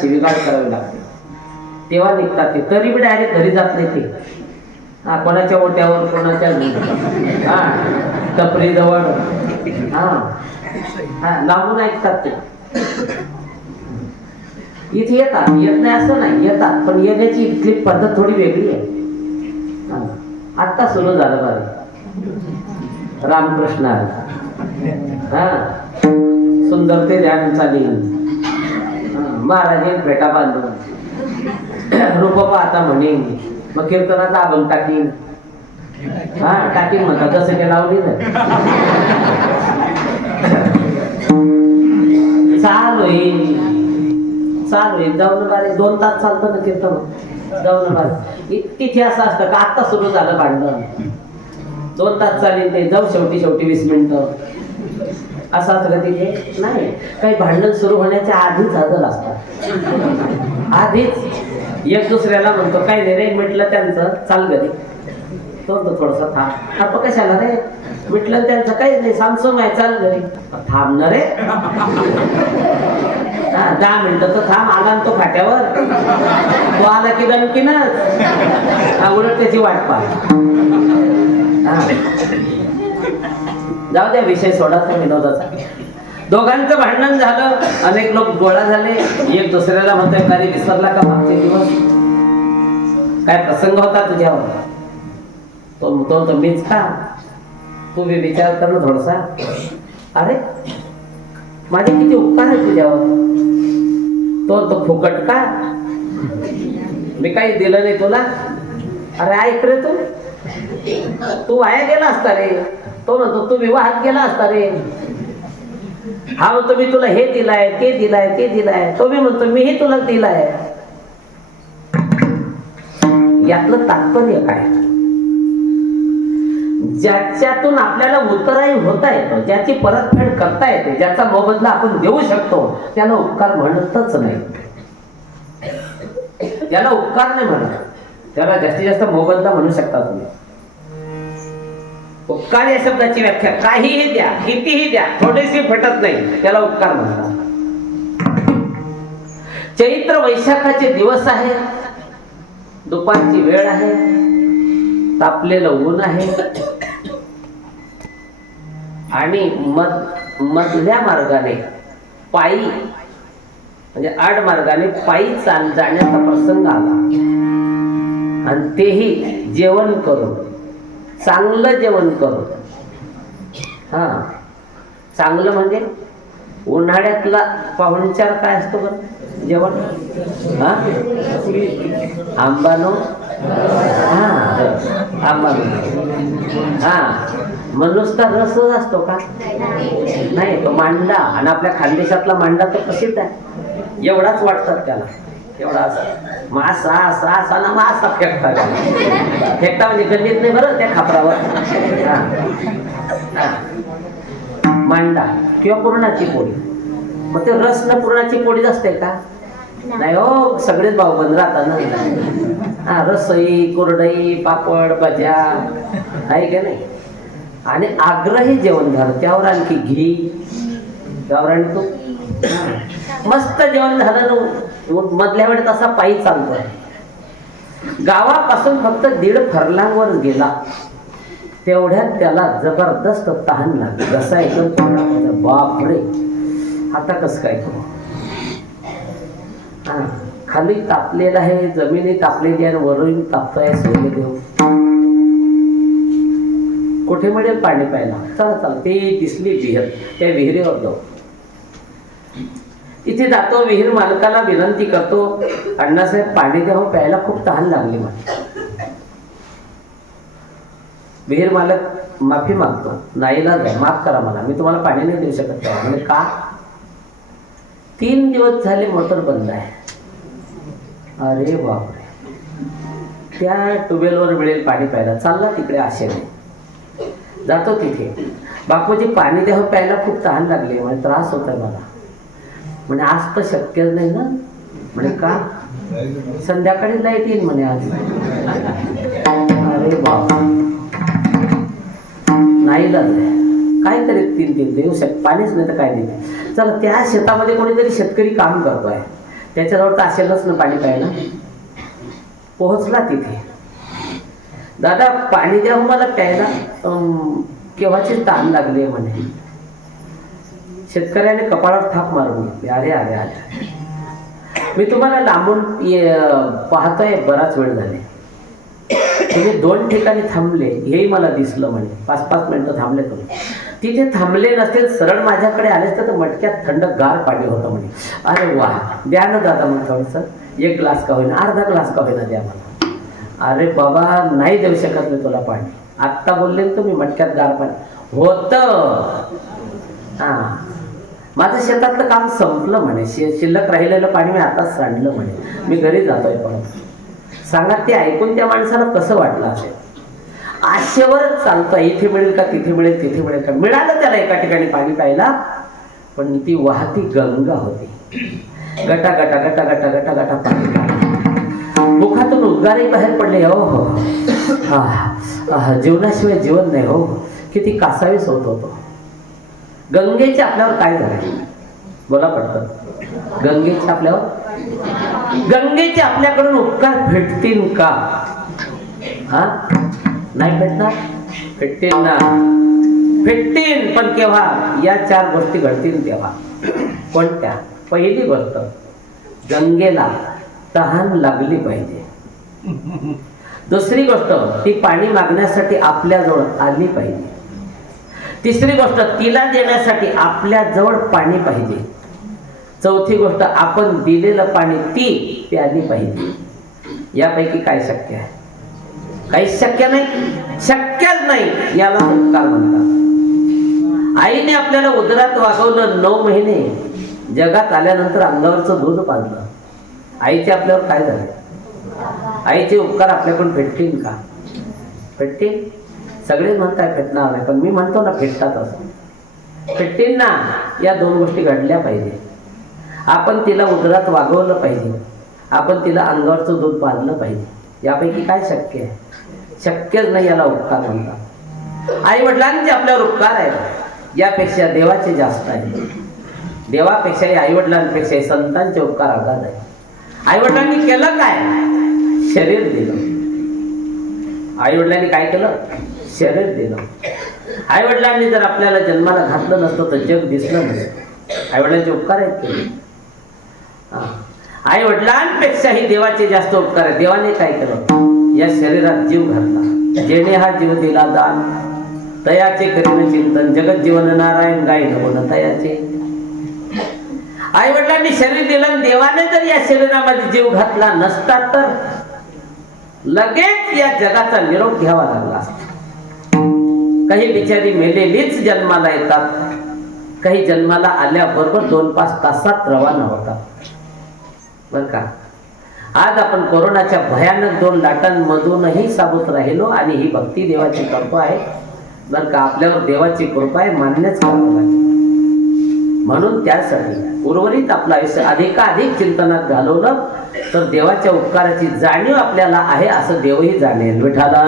शिवीगाळ करावी लागते तेव्हा निघतात ते. तरी बी डायरेक्ट घरी जात नाही ते. कोणाच्या ओट्यावर, कोणाच्या टपरी जवळ लांबून ऐकतात ते. इथे येतात, येत नाही असं नाही, येतात, पण येण्याची इथली पद्धत थोडी वेगळी आहे. आत्ता सुरू झालं बरं. रामकृष्ण सुंदर ते ध्यान चालेल. महाराजे फेटा बांधून रूप पाहता म्हणे, मग कीर्तनाचा अभंग टाकीन. टाकीन म्हणतात, जसं ते लावली ना. चालू आहे जाऊन बारे 2 तास चालतं ना कीर्तन. जाऊन बारे तिथे असं असतं का आत्ता सुरू झालं भांडण, 2 तास चालेल ते, जाऊ शेवटी 20 मिनिटं असं असतं तिथे. नाही, काही भांडण सुरू होण्याच्या आधीच हजर असतात. आधीच एक दुसऱ्याला म्हणतो काय नाही रे, म्हटलं त्यांचं चाल घरी, तो थोडसा थांब कशाला रे, म्हटलं त्यांचं काही नाही, सामसूम आहे, चाल घरी. थांबणार रे 10 मिनिटं तर थांब. आला तो फाट्यावर, तो आला की दणकीनच उलट त्याची वाट पाहा. जाऊ द्या, विषय सोडा तो विनोदाचा. दोघांचं भांडण झालं, अनेक लोक गोळा झाले. एक दुसऱ्याला म्हणतोय काही विसरला का मागचे दिवस, काय प्रसंग होता तुझ्यावर. तो म्हणतो मीच का, तू बी विचार कर ना थोडासा. अरे माझे किती उपकार आहे तुझ्यावर. तो फुकट का, मी काही दिलं नाही तुला. अरे ऐक रे, तू वाया गेला असता रे. तो म्हणतो तू विवाहात गेला असता रे. हा म्हणतो मी तुला हे दिलाय, ते दिलाय, ते दिलाय. तो मी म्हणतो मीही तुला दिलाय. यातलं तात्पर्य काय, ज्याच्यातून आपल्याला उतराई होता येतो, ज्याची परतफेड करता येते, ज्याचा मोबदला आपण देऊ शकतो, त्याला उपकार म्हणतच नाही. त्याला उपकार नाही म्हणत, त्याला जास्तीत जास्त मोबदला म्हणू शकता तुम्ही. उपकार या शब्दाची व्याख्या काहीही द्या, कितीही द्या, थोडीशी फटत नाही, त्याला उपकार म्हणतात. चैत्र वैशाखाचे दिवस आहे, दुपारची वेळ आहे, तापलेलं ऊन आहे आणि मधल्या मार्गाने पायी म्हणजे आड मार्गाने पायी जाण्याचा प्रसंग आला. आणि तेही जेवण करून, चांगलं जेवण करून. चांगलं म्हणजे उन्हाळ्यातला पाहुणचार काय असतो बरं, जेवण आंबानो, नुसता रसच असतो का, नाही. तो मांडा, आणि आपल्या खानदेशातला मांडा तर प्रसिद्ध आहे. एवढाच वाटतात त्याला, एवढा मासा असा ना मासा फेकता म्हणजे गल्लीत नाही बरं, त्या खापरावर. मांडा किंवा पुरणाची पोळी. मग ते रस ना पुरणाची पोळीच असते का, नाही हो, सगळेच भाऊबंद राहतात ना. रसई, कुरडई, पापड, भज्या आहे का नाही. आणि आग्रही जेवण झालं, त्यावर आणखी घी, त्यावर आणि तूप. मस्त जेवण झालं ना. मधल्या वेळेत असा पायी चालतोय, गावापासून फक्त 1.5 फरलांगवर गेला, तेवढ्यात त्याला जबरदस्त तहान लागली. जसा एकदम बापरे, आता कसं काय करू. खाली तापलेला आहे, जमिनी तापलेली आहे, वरून तापतोय सूर्यदेव. कुठे मिळेल पाणी प्यायला, चला ते दिसली विहीर, त्या विहिरीवर जाऊ. इथे जातो, विहीर मालकाला विनंती करतो, अण्णासाहेब पाणी द्या हो, प्यायला खूप तहान लागली मला. विहीर मालक माफी मागतो, नाईलाज आहे, माफ करा मला, मी तुम्हाला पाणी नाही देऊ शकत. म्हणजे का, 3 दिवस झाले मोटर बंद आहे. अरे बापरे, त्या ट्यूबवेलवर मिळेल पाणी प्यायला. चालला तिकडे आशेने, जातो तिथे. बापूजी पाणी द्या हो, प्यायला खूप तहान लागली, म्हणजे त्रास होत आहे मला. म्हणजे आज तर शक्यच नाही ना. म्हणजे का, संध्याकाळी लाईट येईल म्हणे आज. अरे बाप, नाही लागलं काय तरी 3 दिवस येऊ शकत, पाणीच नाही तर काय नाही. चला, त्या शेतामध्ये कोणीतरी शेतकरी काम करतोय, त्याच्याजवळ तर असेलच ना पाणी प्यायला. पोहोचला तिथे. दादा पाणी द्या मला प्यायला, केव्हाची तहान लागली म्हणे. शेतकऱ्याने कपाळावर थाप मारून घेतली. अरे अरे अरे, मी तुम्हाला लांबून पाहतोय, बराच वेळ झाले. तुम्ही 2 ठिकाणी थांबले हेही मला दिसलं म्हणे. 5-5 मिनिटं थांबले तुम्ही. तिथे थांबले नसतील, सरळ माझ्याकडे आलेच तर मटक्यात थंड गार पाणी होतं म्हणे. अरे वा, द्या ना दादा मग थोडंसं, 1 ग्लास का होईना, अर्धा ग्लास का होईना द्या मला. अरे बाबा नाही देऊ शकत मी तुला पाणी. आत्ता बोलले तुम्ही मटक्यात गार पाणी होतं. हा, माझं शेतातलं काम संपलं म्हणे. शिल्लक राहिलेलं पाणी मी आताच सांडलं म्हणे. मी घरी जातोय परत. सांगा ते ऐकून त्या माणसाला कसं वाटलं असेल. आशेवरच चालतोय, इथे मिळेल का तिथे मिळेल, तिथे मिळेल का. मिळालं त्याला एका ठिकाणी पाणी प्यायला, पण ती वाहती गंगा होती. गटा गटा गटा गटा गटा गटा पाणी. मुखातून उद्गारही बाहेर पडले. हो हो, जीवनाशिवाय जीवन नाही हो. किती कासावीस होत होतो. गंगेचे आपल्यावर काय झाले बोला पडतं. गंगेचे आपल्याकडून उपकार भेटतील का? हा, नाही भेटणार. भेटतील ना, भेटतील, पण केव्हा? या 4 गोष्टी घडतील तेव्हा. कोणत्या? पहिली गोष्ट, गंगेला तहान लागली पाहिजे. दुसरी गोष्ट, ती पाणी मागण्यासाठी आपल्याजवळ आली पाहिजे. तिसरी गोष्ट, तिला देण्यासाठी आपल्याजवळ पाणी पाहिजे. चौथी गोष्ट, आपण दिलेलं पाणी ती प्याली पाहिजे. यापैकी काय शक्य आहे? काहीच शक्य नाही. शक्यच नाही. याला उपकार म्हणतात. आईने आपल्याला उदरात वागवलं 9 महिने. जगात आल्यानंतर अंगावरचं दूध पाजलं. आईचे आपल्यावर काय झाले? आईचे उपकार आपल्याकडून भेटतील का? भेटतील? सगळे म्हणताय भेटणार नाही, पण मी म्हणतो ना भेटतात. असं भेटतील ना. या 2 गोष्टी घडल्या पाहिजे. आपण तिला उदरात वागवलं पाहिजे, आपण तिला अंगावरचं दूध पाजलं पाहिजे. यापैकी काय शक्य आहे? शक्यच नाही. याला उपकार म्हणतात. आई वडिलांचे आपल्यावर उपकार आहेत, यापेक्षा देवाचे जास्त आहे. देवापेक्षाही आई वडिलांपेक्षाही संतांचे उपकार आघात आहे. आई वडिलांनी केलं काय? शरीर दिलं. आई वडिलांनी काय केलं? शरीर दिलं. आई वडिलांनी जर आपल्याला जन्माला घातलं नसतं तर जग दिसलं नसतं. आई वडिलांचे उपकार आहेत केले. आई वडिलांपेक्षाही देवाचे जास्त उपकार आहेत. देवाने काय केलं? या शरीरात जीव घातला. जेणे हा जीव दिला दान, तयाचे करीन चिंतन. जगत जीवन नारायण गायन गुण तयाचे. आई वडिलांनी शरीर दिलं. देवाने जर या शरीरामध्ये जीव घातला नसता तर लगेच या जगाचा निरोप घ्यावा लागला असता. काही बिचारी मेलेलीच जन्माला येतात, काही जन्माला आल्याबरोबर 2-5 तासात रवाना होतात. बर का, आज आपण कोरोनाच्या भयानक 2 लाटांमधूनही सावध राहिलो आणि ही भक्ती देवाची कृपा आहे. बर का, आपल्यावर देवाची कृपा आहे, मान्यच करावं लागेल. म्हणून त्यासाठी उर्वरित आपलं आयुष्य अधिकाधिक चिंतनात घालवलं तर देवाच्या उपकाराची जाणीव आपल्याला आहे असं देवही जाणेल. विठाला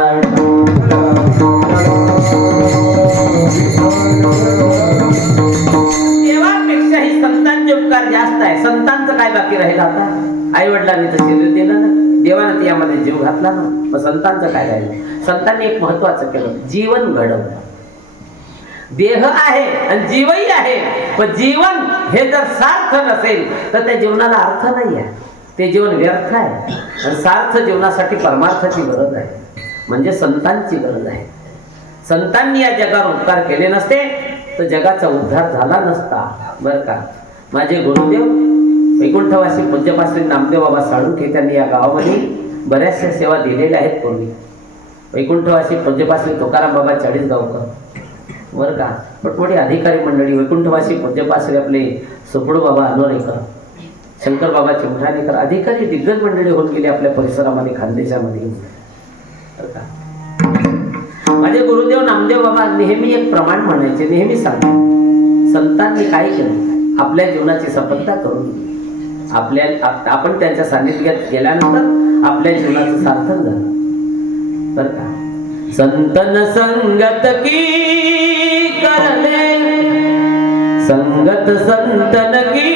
देवापेक्षाही संतांचे उपकार जास्त आहे. संतांचं काय बाकी राहिलं आता? आई वडिलांनी तर शरीर दिलं ना, देवानं यामध्ये जीव घातला ना, मग संतांचं काय राहिलं? संतांनी एक महत्वाचं केलं, जीवन घडवलं. देह आहे आणि जीवही आहे, पण जीवन हे जर सार्थ नसेल तर त्या जीवनाला अर्थ नाही आहे. ते जीवन व्यर्थ आहे. आणि सार्थ जीवनासाठी परमार्थाची गरज आहे, म्हणजे संतांची गरज आहे. संतांनी या जगावर उपकार केले नसते तर जगाचा उद्धार झाला नसता. बरं का, माझे गुरुदेव वैकुंठवासी पूज्यपाश्री नामदेव बाबा साळुंखे त्यांनी या गावामध्ये बऱ्याचशा सेवा दिलेल्या आहेत पूर्वी. वैकुंठवासी पूज्यपाश्री तुकाराम बाबा चाळीसगावकर, बरं का, मोठमोठी अधिकारी मंडळी, वैकुंठवासी पूज्यपाश्री आपले सुपडू बाबा अनोरेकर, शंकर बाबा चिमठाणेकर, अधिकारी दिग्गज मंडळी होऊन गेली आपल्या परिसरामध्ये, खानदेशामध्ये. बरं का, माझे गुरुदेव नामदेव बाबा नेहमी एक प्रमाण म्हणायचे, नेहमी सांगते, संतांनी काय केलं? आपल्या जीवनाची सफलता करून आपण त्यांच्या सानिध्यात गेल्यानंतर आपल्या जीवनाचं सार्थक झालं. बरं का, संतन संगत की करले, संगत संतन की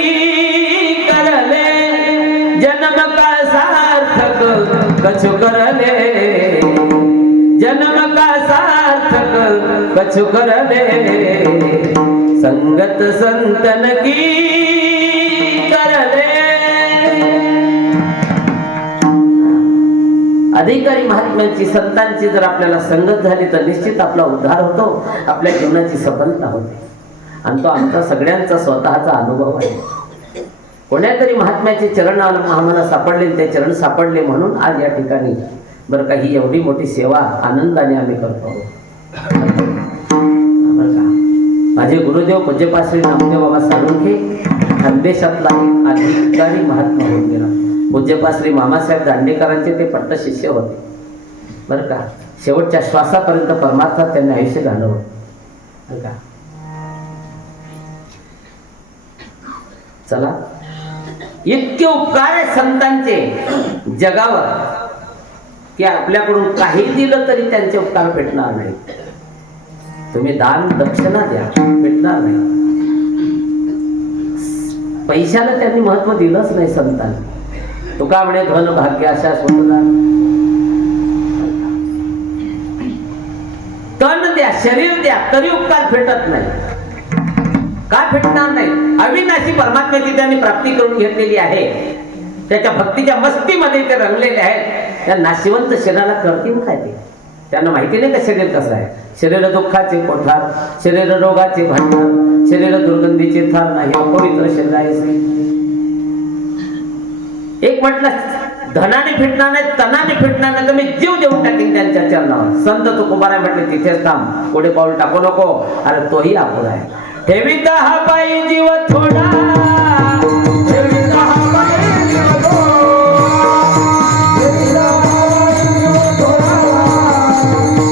करले, जन्म का सार्थक कछु करले, जन्म का सार्थक कछु करले, संगत संतन की करले. अधिकारी महात्म्यांची संतांची जर आपल्याला संगत झाली तर निश्चित आपला उद्धार होतो, आपल्या जीवनाची सफलता होते. आणि तो आमचा सगळ्यांचा स्वतःचा अनुभव आहे. कोण्यातरी महात्म्याचे चरण आम्हाला सापडले, ते चरण सापडले म्हणून आज या ठिकाणी बरं का ही एवढी मोठी सेवा आनंदाने आम्ही करतो. बरं का माझे गुरुदेव पूज्यपाद श्री नामदेव बाबा साळुंखे खानदेशातला एक अधिकारी महात्मा होऊन गेला. पूज्यपाद श्री मामासाहेब दांडेकरांचे ते पट्ट शिष्य होते. बरं का शेवटच्या श्वासापर्यंत परमार्थात त्यांनी आयुष्य घालवलं. बरं का चला इतके उपकार आहे संतांचे जगावर की आपल्याकडून काही दिलं तरी त्यांचे उपकार भेटणार नाही. तुम्ही दान दक्षिणा द्या, भेटणार नाही. पैशाला त्यांनी महत्व दिलंच नाही संतांनी. तुका म्हणे धन भाग्य अशा स्वतःला तन द्या, शरीर द्या, तरी उपकार भेटत नाही. का भेटणार नाही? अविनाशी परमात्म्याची त्यांनी प्राप्ती करून घेतलेली आहे. त्याच्या भक्तीच्या मस्तीमध्ये ते रंगलेले आहेत. त्या नाशिवंत शरीराला करतील काय ते? त्यांना माहिती नाही का शरीर कसं आहे. शरीर दुःखाचे कोठार, शरीर रोगाचे भांडार, शरीर दुर्गंधीचे थार नाही अपवित्र शरीर आहे. एक म्हटलं धनाने फिटणार नाही, तनाने फिटणार नाही तर मी जीव देऊन टाकीन त्यांच्या चरणावर. संत तुकोबाराय म्हटले तिथेच थांब, पुढे पाऊल टाकू नको. अरे तोही आपण आहे. ठेविता हा पायी जीव थोडा, ठेविता हा पायी जीव थोडा, ठेविता हा पायी जीव थोडा,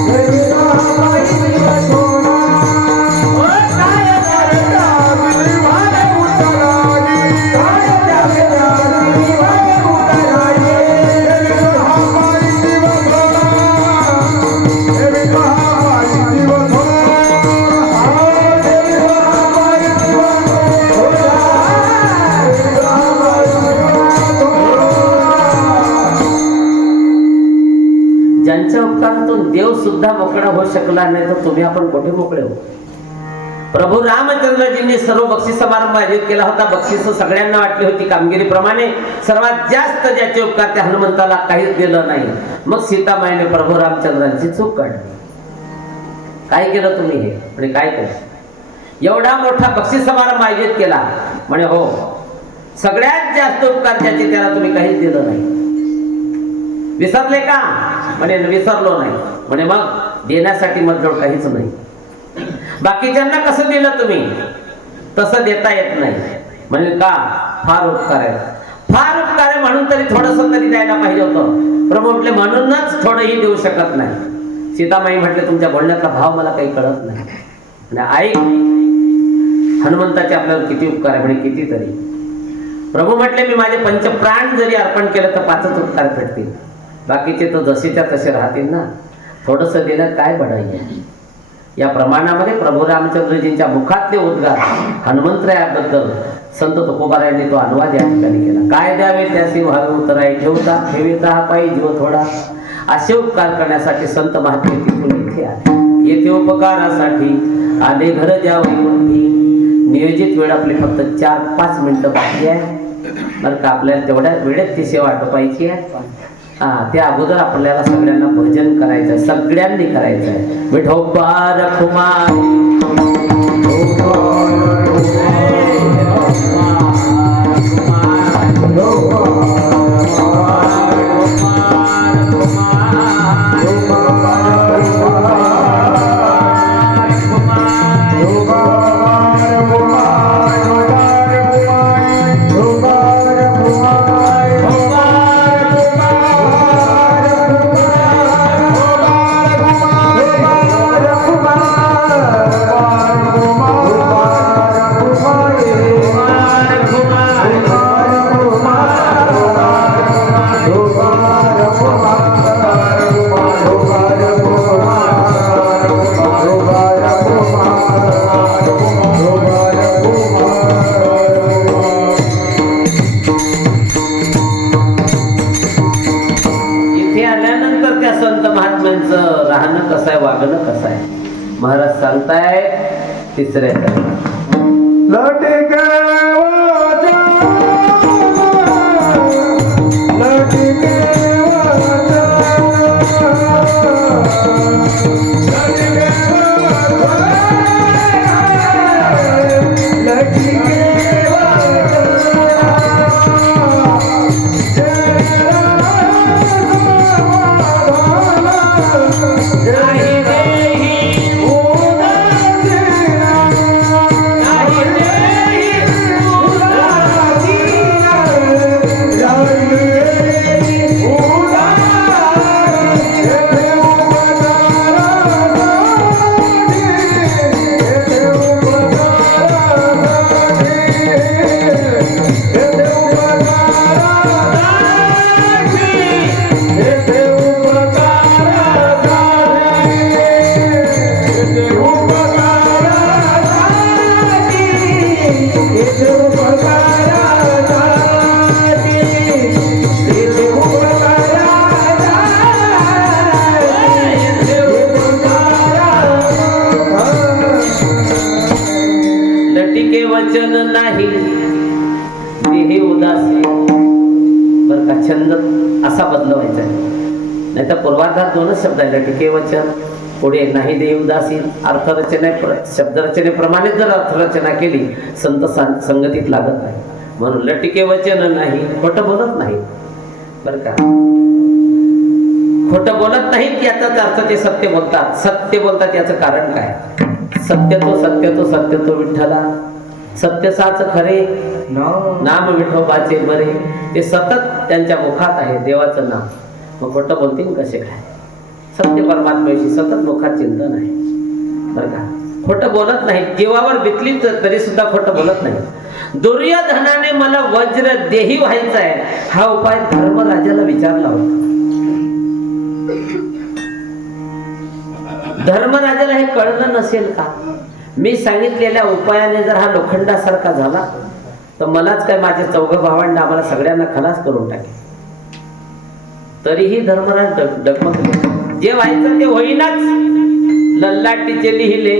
ठेविता हा पायी जीव थोडा. ओ काय करता विवाह उतराली, काय करता विवाह उतराली, ठेविता हा पायी जीव थोडा, ठेविता हा पायी जीव थोडा. ज्यांच्या उपकारातून देव सुद्धा मोकळा होऊ शकला नाही तर तुम्ही आपण कुठे मोकळे हो? प्रभू रामचंद्रजींनी सर्व बक्षीस समारंभ आयोजित केला होता. बक्षीस सगळ्यांना वाटली होती कामगिरीप्रमाणे. सर्वात जास्त ज्याचे उपकार त्या हनुमंताला काहीच दिलं नाही. मग सीतामाईने प्रभू रामचंद्रांची चूक काढली. काय केलं तुम्ही हे? म्हणजे काय केलं? एवढा मोठा बक्षीस समारंभ आयोजित केला म्हणे हो सगळ्यात जास्त उपकार ज्याचे त्याला तुम्ही काहीच दिलं नाही. विसरले का? म्हणे विसरलो नाही. म्हणे मग देण्यासाठी मजजवळ काहीच नाही. बाकीच्यांना कसं दिलं तुम्ही तसं देता येत नाही. म्हणजे का? फार उपकार आहे, फार उपकार आहे म्हणून तरी थोडस तरी द्यायला पाहिजे होतं. प्रभू म्हटले म्हणूनच थोडंही देऊ शकत नाही. सीतामाई म्हटले तुमच्या बोलण्यातला भाव मला काही कळत नाही. आणि आई हनुमंताचे आपल्याला किती उपकार आहे म्हणे कितीतरी. प्रभू म्हटले मी माझे पंचप्राण जरी अर्पण केलं तर 5च उपकार भेटतील. बाकीचे तर जसेच्या तसे राहतील ना. थोडस दिलं काय बढाई. या प्रमाणामध्ये प्रभू रामचंद्रजींच्या मुखातले उद्गार हनुमंतरायाबद्दल संत तुकोबारायांनी तो अनुवाद या ठिकाणी केला. काय द्यावे त्यासी व्हावे उतराई, ठेविता हा पायी जीव थोडा. असे उपकार करण्यासाठी संत महात्मे तिथून इथे आले. येथे उपकारासाठी आले घर ज्या वैकुंठी. नियोजित वेळ आपली फक्त 4-5 मिनिटं बाकी आहे. बरं का आपल्याला तेवढ्या वेळेत ती सेवा आटोपायची आहे. त्या अगोदर आपल्याला सगळ्यांना भजन करायचं आहे. सगळ्यांनी करायचं आहे. विठोबा रखुमाई कसं आहे, वागणं कसं आहे. महाराज सांगताय तिसऱ्या वचन नाही देही उदासी. बर का, छंद असा बदलवायचा आहे. नाही तर पूर्वार्धात दोनच शब्द आहेत, लटिके वचन, पुढे नाही देही उदासी. अर्थरचने शब्दरचनेप्रमाणे जर अर्थरचना केली संत संगतीत लागत नाही. म्हणून लटिके वचन नाही, खोटं बोलत नाही. बर का, खोटं बोलत नाहीत याचाच अर्थ ते सत्य बोलतात. सत्य बोलतात याचं कारण काय? सत्य तो विठ्ठला, सत्य साच खरे नाम विठोबाचे बरे. ते सतत त्यांच्या मुखात आहे देवाचं नाम. मग खोटं बोलतील कसे काय? सत्य परमात्म्याशी सतत मुखात चिंतन आहे. बरं का, खोटं बोलत नाही. जीवावर बितली तरी सुद्धा खोटं बोलत नाही. दुर्योधनाने मला वज्र देही व्हायचा आहे हा उपाय धर्मराजाला विचारला होता. धर्मराजाला हे कळलं नसेल का? मी सांगितलेल्या उपायाने जर हा लोखंडासारखा झाला तर मलाच काय, माझे चौघं भावंड आम्हाला सगळ्यांना खलास करून टाकेल. तरीही धर्मराज डगमगले. जे व्हायचं ते होईनाच. लल्लाटीचे लिहिले,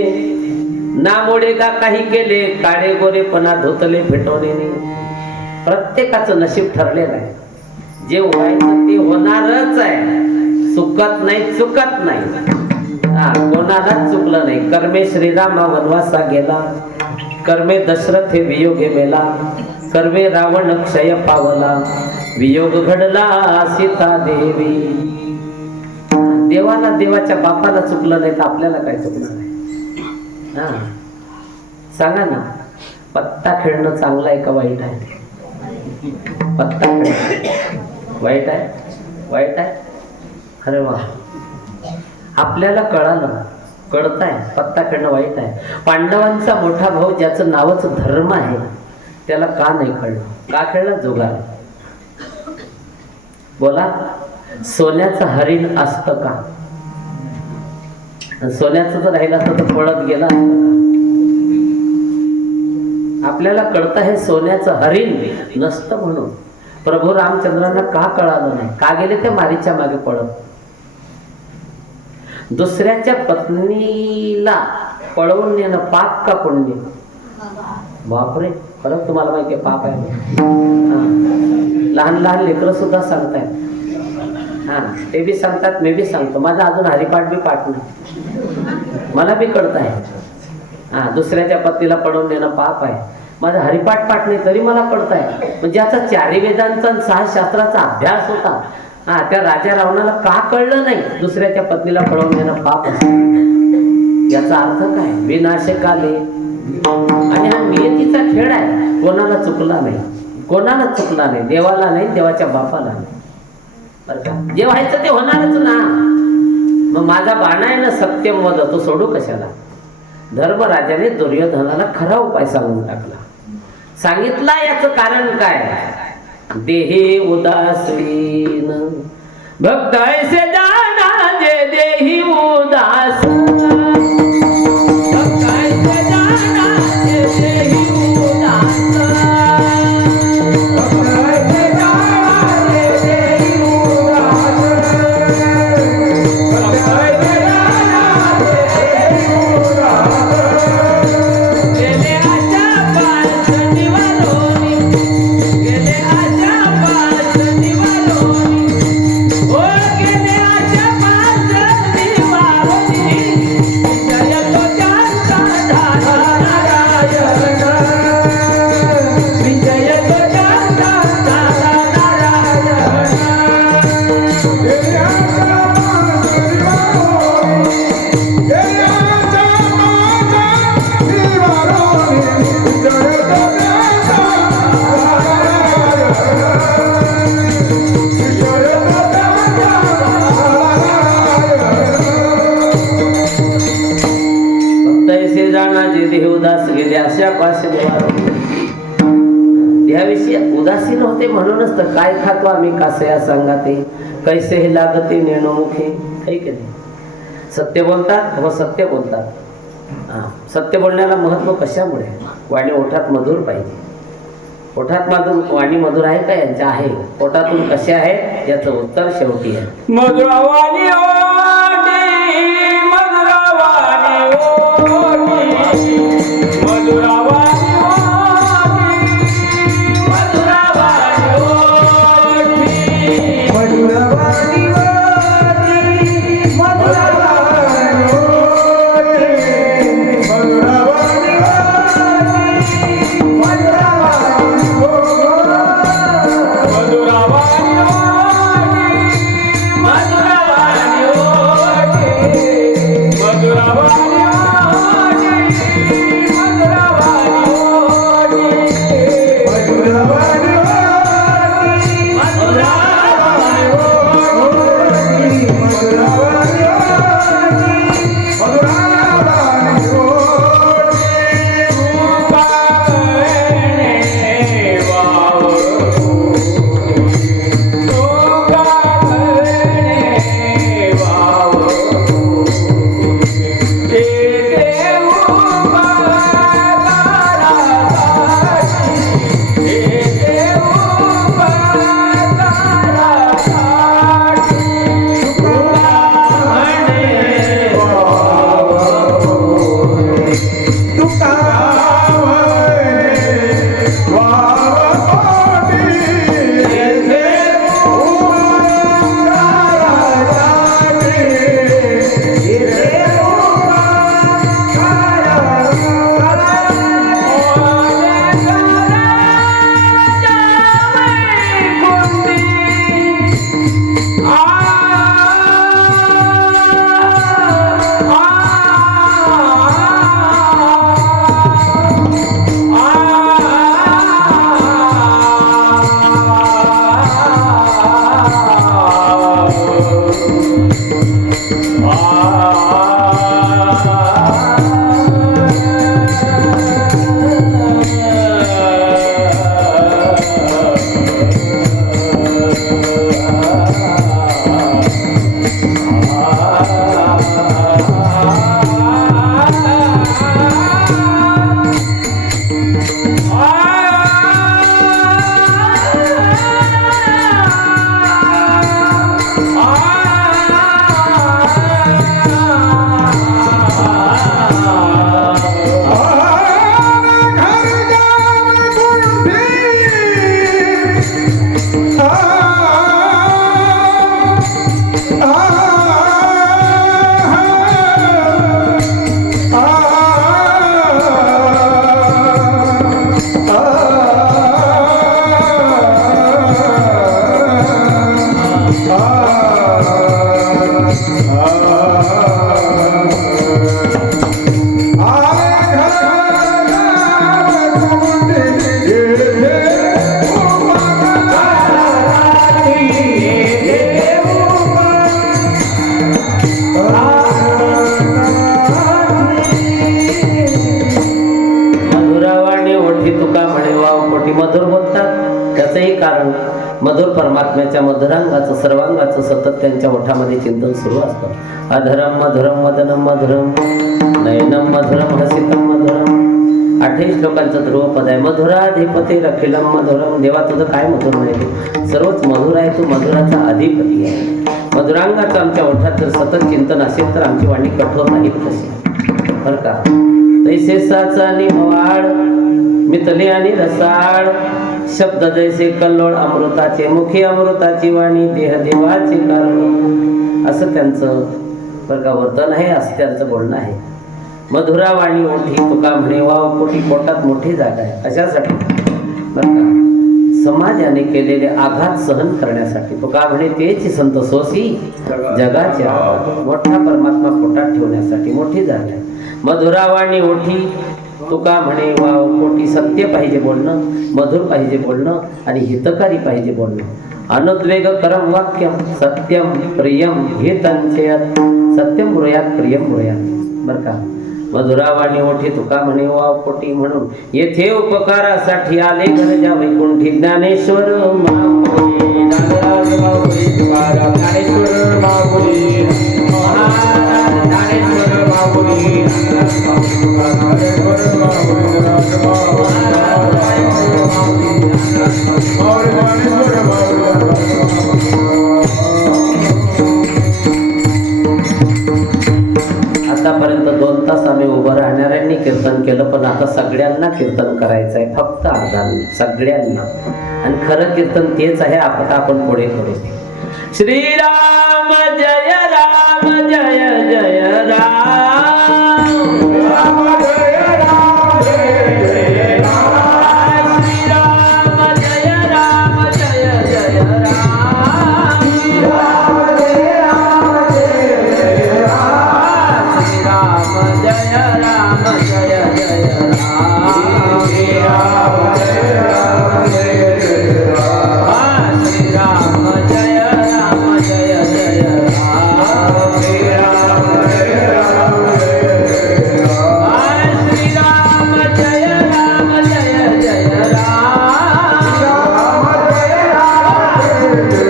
नामोडेगा काही केले, काळे गोरेपणा धुतले फेटवणे. प्रत्येकाचं नशीब ठरलेलं आहे. जे व्हायचं ते होणारच आहे. चुकत नाही, चुकत नाही. कोणालाच चुकलं नाही. कर्मे श्रीरामा वनवासा गेला, कर्मे दशरथ हे वियोगे मेला, कर्मे रावण क्षय पावला, वियोग घडला सीता देवी. देवाला, देवाच्या बापाला चुकलं नाही तर आपल्याला काय चुकणार आहे? सांगा ना, पत्ता खेळणं चांगलं आहे का वाईट आहे? पत्ता खेळणं वाईट आहे? वाईट आहे? अरे वा, आपल्याला कळतंय पत्ता खेळणं वाईट आहे. पांडवांचा मोठा भाऊ ज्याचं नावच धर्म आहे त्याला का नाही कळलं? का खेळला? जुगार. बोला, सोन्याचं हरिण असतं का? सोन्याचं जर राहिलं असतं तर पळत गेला असतं का? आपल्याला कळतं हे सोन्याचं हरिण नसतं. म्हणून प्रभू रामचंद्रांना का कळालं नाही? का गेले ते मारीच्या मागे पळत? दुसऱ्याच्या पत्नीला पळवून नेणं पाप का पुण्य? बापरे, खरंच तुम्हाला माहिती आहे पाप आहे. लहान लहान लेकरं सुद्धा सांगतायत. ते बी सांगतात, मी बी सांगतो. माझा अजून हरिपाठ बी पाठ नाही, मला बी कळत आहे. दुसऱ्याच्या पत्नीला पळवून नेणं पाप आहे. माझा हरिपाठ पाठ नाही तरी मला कळत आहे. म्हणजे आता 4 वेदांचा 6 शास्त्राचा अभ्यास होता. त्या राजा रावणाला का कळलं नाही दुसऱ्याच्या पत्नीला पळवून देणं पाप असतं? याचा अर्थ काय? विनाशकाले. आणि हा नियतीचा खेळ आहे. कोणाला चुकला नाही, कोणाला चुकला नाही. देवाला नाही, देवाच्या बापाला नाही. बरं का, जे व्हायचं ते होणारच ना. मग माझा बाणा आहे ना सत्यम वद, तो सोडू कशाला? धर्मराजाने दुर्योधनाला खरा उपाय सांगून टाकला. सांगितला याचं कारण काय? देही उदासीन भक्त ऐसे जाना जे देही उदास. भक्त ऐसे जाना जे देही उदास. भक्त ऐसे जाना जे देही उदास. भक्त ऐसे जाना उदासीन होते म्हणूनच तर काय खातो आम्ही कासया सांगाते कैसे हे लागते नेणमुखे काही की नाही. सत्य बोलतात व सत्य बोलतात. सत्य बोलण्याला महत्व कशामुळे? वाणी ओठात मधुर पाहिजे. ओठात मधुर वाणी मधुर आहे का यांच्या? आहे. ओठातून कसे आहे याचं उत्तर शेवटी आहे. मधुरवाणी ओठी मधुरवाणी ओठी मधुरवाणी मधुर बोलतात त्याचंही कारण मधुर परमात्म्याच्या मधुरांगाचं सर्वांगाचं सतत त्यांच्या ओठामध्ये चिंतन सुरू असतं. अधरम मधुरम वदनम मधुरम नयनम मधुरम हसितम मधुरम. 28 श्लोकांचं ध्रुवपद आहे. मधुराधिपती रखिलम मधुरम. देवा तुझं काय मधुर नाही, सर्वच मधुर आहे, तू मधुराचा अधिपती आहे. मधुरांगाचं आमच्या ओठात जर सतत चिंतन असेल तर आमची वाणी कठोर नाही कशी बरं का. तैसे साचा आणि मवाळ मितले आणि रसाळ शब्द जैसे कल्लोळ अमृताचे मुखी अमृताची वाणी देह देवाचे कारण असं त्यांचं बरं का वर्तन आहे, असं त्यांचं बोलणं आहे. मधुरा वाणी ओठी तुका म्हणे वाव पोटी पोटात मोठी जागा आहे. अशासाठी बरं का समाजाने केलेले आघात सहन करण्यासाठी तुका म्हणे तेच संत सोसी जगाच्या मोठा परमात्मा पोटात ठेवण्यासाठी मोठी जागा आहे. मधुरा वाणी ओठी तुका म्हणे वाव पोटी सत्य पाहिजे बोलणं, मधुर पाहिजे बोलणं आणि हितकारी पाहिजे बोलणं. अनुद्वेग करम वाक्यम सत्यम प्रियम हे तंचयात सत्यम ब्रूयात प्रियम ब्रूयात बरं का. मधुरावाणी ओठी तुका म्हणे वाव पोटी म्हणून येथे उपकारासाठी आले गरजा वैकुंठी ज्ञानेश्वर माऊली नागराज माऊली तुकाराम ज्ञानेश्वर माऊली महाराज ज्ञानेश्वर माऊली ज्ञानेश्वर माऊली आतापर्यंत 2 तास आम्ही उभं राहणाऱ्यांनी कीर्तन केलं, पण आता सगळ्यांना कीर्तन करायचंय, फक्त अर्धांनी सगळ्यांना. आणि खरं कीर्तन तेच आहे, आता आपण पुढे करू. श्रीराम जय राम जय जय राम राम जय राम जय जय राम श्रीराम जय राम जय जय राम राम जय राम जय जय राम श्रीराम जय राम जय जय राम श्रीराम जय राम जय जय राम श्रीराम जय राम जय जय राम श्रीराम जय राम जय जय राम श्रीराम जय राम जय जय राम राम जय राम जय जय राम श्रीराम जय राम जय जय राम श्रीराम जय राम जय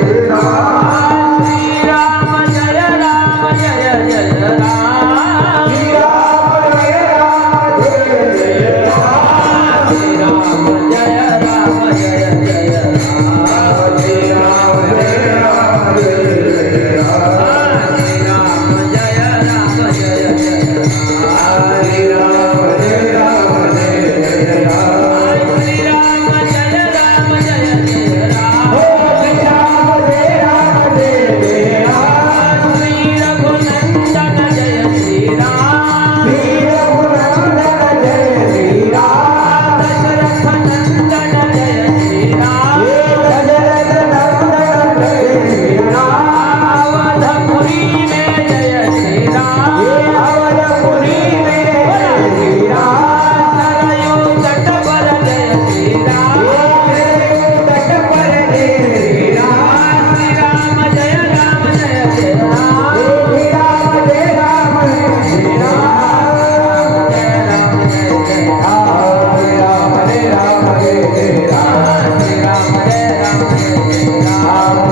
जय राम श्रीराम जय राम जय जय राम श्रीराम जय राम जय जय राम श्रीराम जय राम जय जय राम श्रीराम जय राम जय जय राम श्रीराम जय राम जय जय राम श्रीराम जय राम जय जय राम श्री रघुनंदन जय श्री राम श्री रघुनंदन जय श्री राम दशरथ नंदन जय श्री राम दशरथ नंदन जय श्री राम अवधपुरी में जय श्री राम अवधपुरी में जय श्री राम सरयू तट पर जय श्री राम सरयू तट पर जय श्री राम श्री राम जय राम जय जय राम श्री राम जय राम जय श्री राम जय राम जय जय राम श्री राम जय राम जय जय राम श्री राम जय राम जय जय राम